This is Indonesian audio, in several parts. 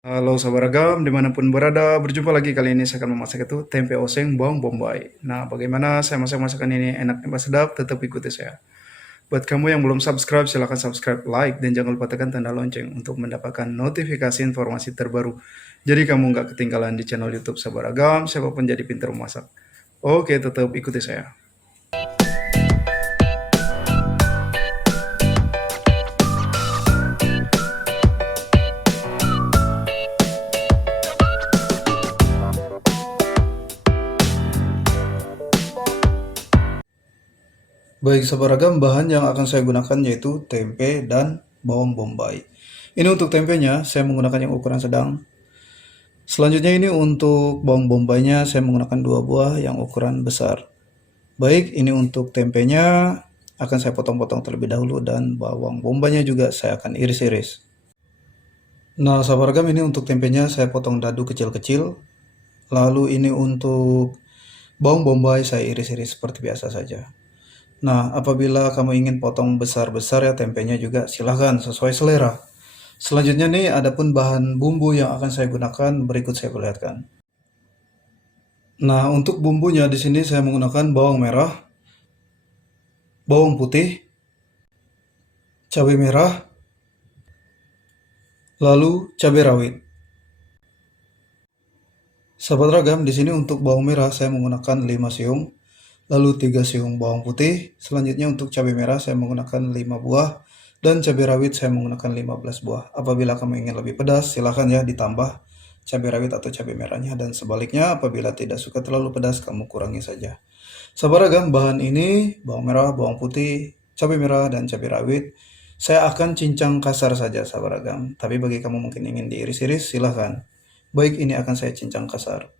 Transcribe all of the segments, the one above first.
Halo sahabat ragam, dimanapun berada, berjumpa lagi. Kali ini saya akan memasak itu tempe oseng bawang bombay. Nah, bagaimana saya masak masakan ini enak dan sedap, tetap ikuti saya. Buat kamu yang belum subscribe, silahkan subscribe, like, dan jangan lupa tekan tanda lonceng untuk mendapatkan notifikasi informasi terbaru. Jadi kamu nggak ketinggalan di channel YouTube sahabat ragam, siapapun jadi pintar memasak. Oke, tetap ikuti saya. Baik, sahabat ragam, bahan yang akan saya gunakan yaitu tempe dan bawang bombay. Ini untuk tempenya, saya menggunakan yang ukuran sedang. Selanjutnya ini untuk bawang bombaynya, saya menggunakan 2 buah yang ukuran besar. Baik, ini untuk tempenya akan saya potong-potong terlebih dahulu dan bawang bombaynya juga saya akan iris-iris. Nah, sahabat ragam, ini untuk tempenya saya potong dadu kecil-kecil. Lalu ini untuk bawang bombay saya iris-iris seperti biasa saja. Nah, apabila kamu ingin potong besar-besar ya tempenya juga silahkan sesuai selera. Selanjutnya nih adapun bahan bumbu yang akan saya gunakan berikut saya perlihatkan. Nah, untuk bumbunya di sini saya menggunakan bawang merah, bawang putih, cabai merah, lalu cabai rawit. Sahabat ragam, di sini untuk bawang merah saya menggunakan 5 siung, lalu 3 siung bawang putih. Selanjutnya untuk cabai merah saya menggunakan 5 buah dan cabai rawit saya menggunakan 15 buah. Apabila kamu ingin lebih pedas, silahkan ya ditambah cabai rawit atau cabai merahnya, dan sebaliknya apabila tidak suka terlalu pedas kamu kurangi saja. Sahabat ragam, bahan ini bawang merah, bawang putih, cabai merah, dan cabai rawit saya akan cincang kasar saja sahabat ragam. Tapi bagi kamu mungkin ingin diiris-iris silahkan. Baik, ini akan saya cincang kasar.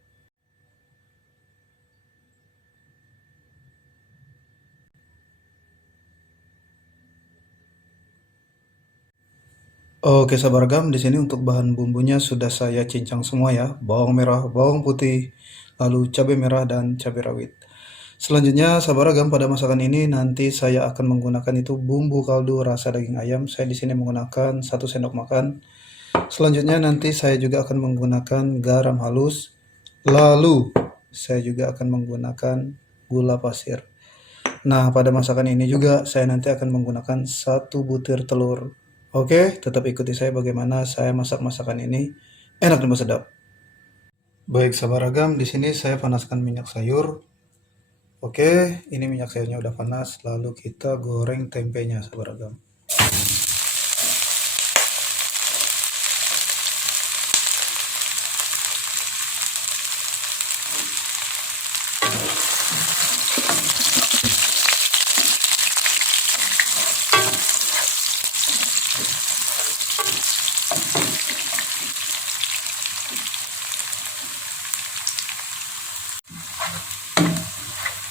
Oke sahabat ragam, di sini untuk bahan bumbunya sudah saya cincang semua ya. Bawang merah, bawang putih, lalu cabai merah dan cabai rawit. Selanjutnya sahabat ragam, pada masakan ini nanti saya akan menggunakan itu bumbu kaldu rasa daging ayam. Saya di sini menggunakan 1 sendok makan. Selanjutnya nanti saya juga akan menggunakan garam halus. Lalu saya juga akan menggunakan gula pasir. Nah, pada masakan ini juga saya nanti akan menggunakan 1 butir telur. Oke, tetap ikuti saya bagaimana saya masak masakan ini enak dan sedap. Baik, sahabat ragam, di sini saya panaskan minyak sayur. Oke, ini minyak sayurnya udah panas, lalu kita goreng tempenya, sahabat ragam.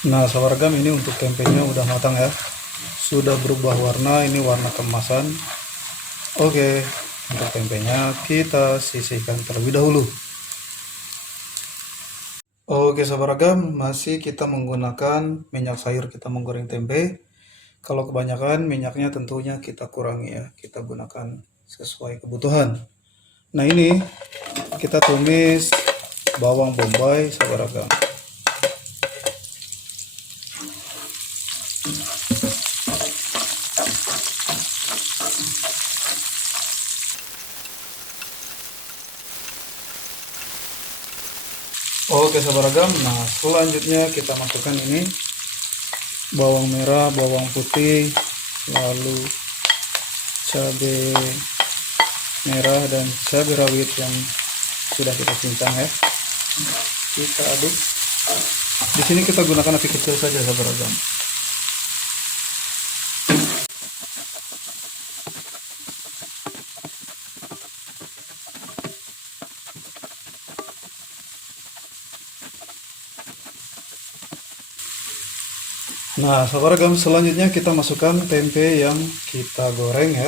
Nah, sahabat ragam, ini untuk tempenya udah matang ya. Sudah berubah warna, ini warna kemasan. Oke, untuk tempenya kita sisihkan terlebih dahulu. Oke sahabat ragam, masih kita menggunakan minyak sayur kita menggoreng tempe. Kalau kebanyakan minyaknya tentunya kita kurangi ya, kita gunakan sesuai kebutuhan. Nah ini kita tumis bawang bombay sahabat ragam. Oke sahabat ragam, nah selanjutnya kita masukkan ini bawang merah, bawang putih, lalu cabai merah dan cabai rawit yang sudah kita cincang ya. Kita aduk. Di sini kita gunakan api kecil saja sahabat ragam. Nah, sahabat ragam, selanjutnya kita masukkan tempe yang kita goreng ya.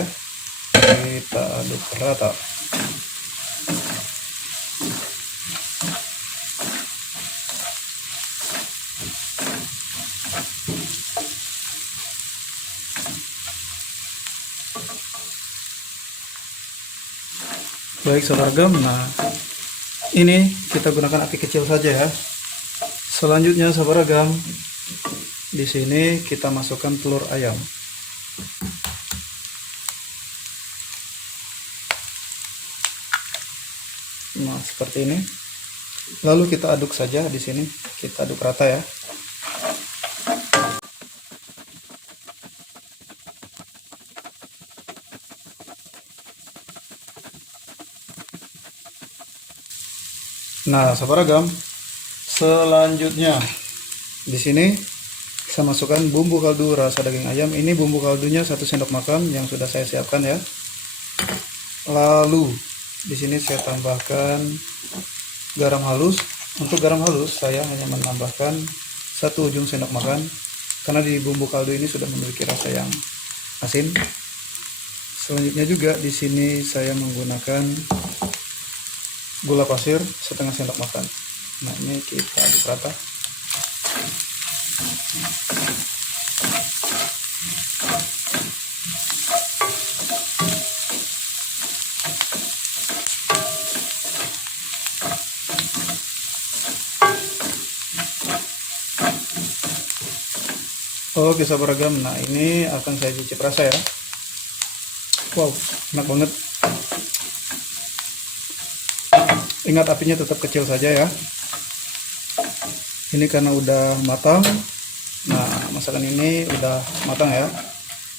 Kita aduk rata. Baik sabaragam, nah ini kita gunakan api kecil saja ya. Selanjutnya sabaragam, di sini kita masukkan telur ayam. Nah, seperti ini. Lalu kita aduk saja di sini, kita aduk rata ya. Nah, sabaragam, selanjutnya di sini saya masukkan bumbu kaldu rasa daging ayam. Ini bumbu kaldunya 1 sendok makan yang sudah saya siapkan ya. Lalu di sini saya tambahkan garam halus. Untuk garam halus saya hanya menambahkan 1 ujung sendok makan karena di bumbu kaldu ini sudah memiliki rasa yang asin. Selanjutnya juga di sini saya menggunakan gula pasir setengah sendok makan. Nah, ini kita aduk rata. Oke sabaragam, nah ini akan saya cicip rasa ya. Wow, enak banget. Ingat apinya tetap kecil saja ya. Ini karena udah matang. Nah, masakan ini udah matang ya.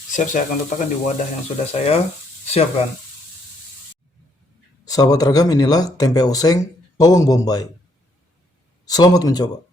Siap, saya akan letakkan di wadah yang sudah saya siapkan. Sahabat ragam, inilah tempe oseng bawang bombay. Selamat mencoba.